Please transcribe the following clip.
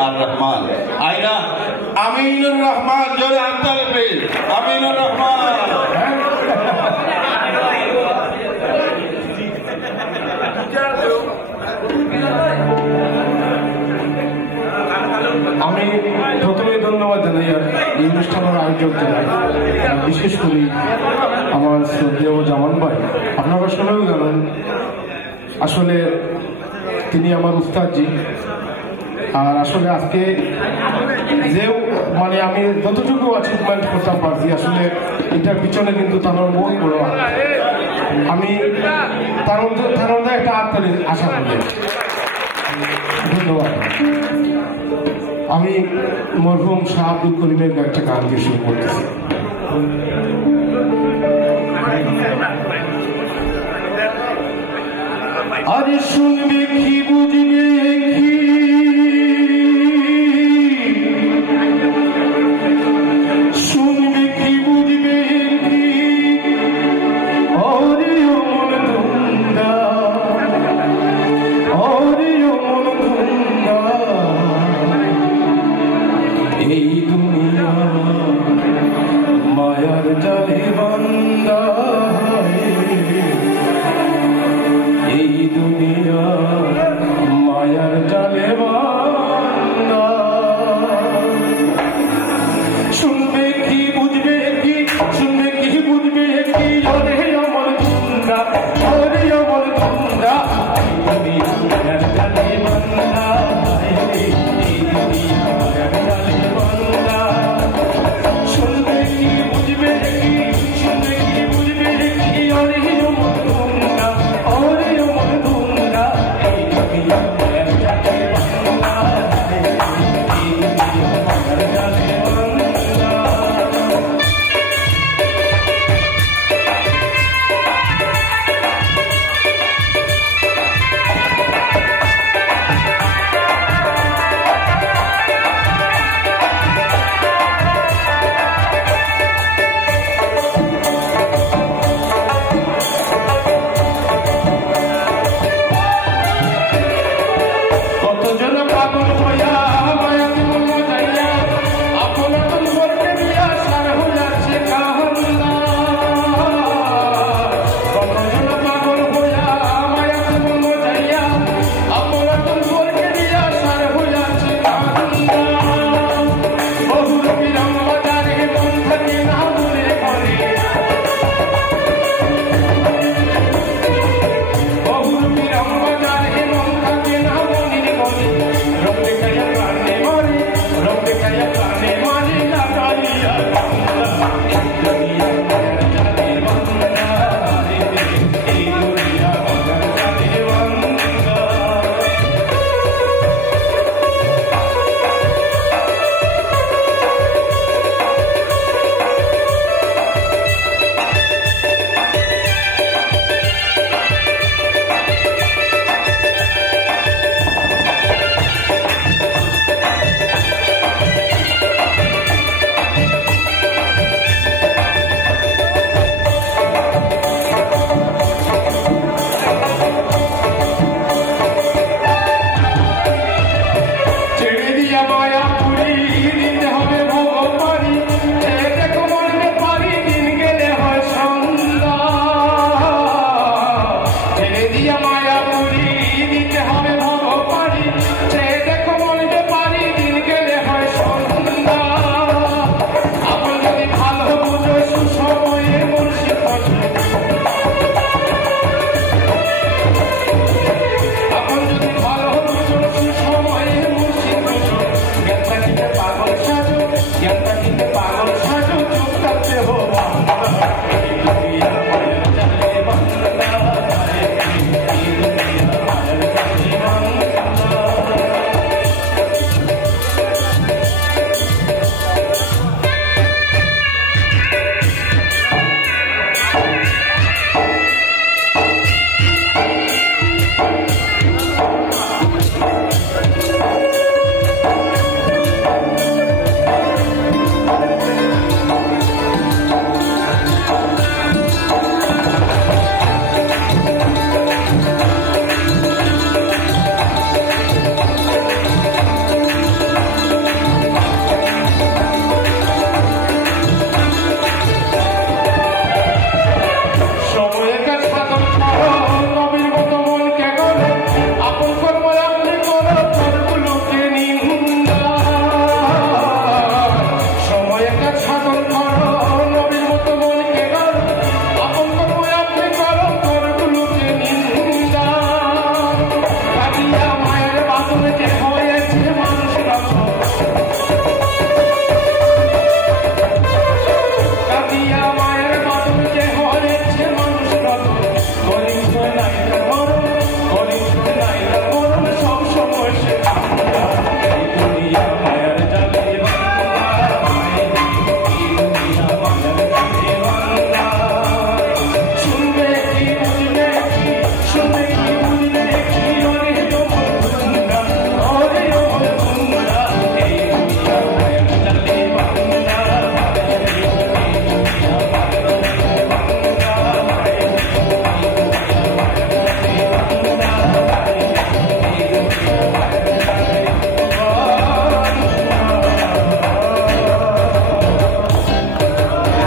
আর রহমান আইনা আমিনুর রহমান জোরে হাততালি প্লিজ আমিনুর রহমান আমি প্রথমেই ধন্যবাদ জানাই এই অনুষ্ঠানের আয়োজক জানাই বিশেষ করে আমার শ্রদ্ধেয় জামান ভাই আপনারা সবাই জানেন আসলে তিনি আমার উস্তাদজি আর আসলে আজকে যে মানে আমি যতটুকু অ্যাচিভমেন্ট করতে পারছি আসলে এটার পিছনে কিন্তু তার বহু বড় আমি তার মধ্যে একটা আত্মারি আশা করি ধন্যবাদ আমি মরহুম শাহ আব্দুল করিমের একটা গান দিয়ে শুরু করতেছি আরে শুনবে কি বুঝবে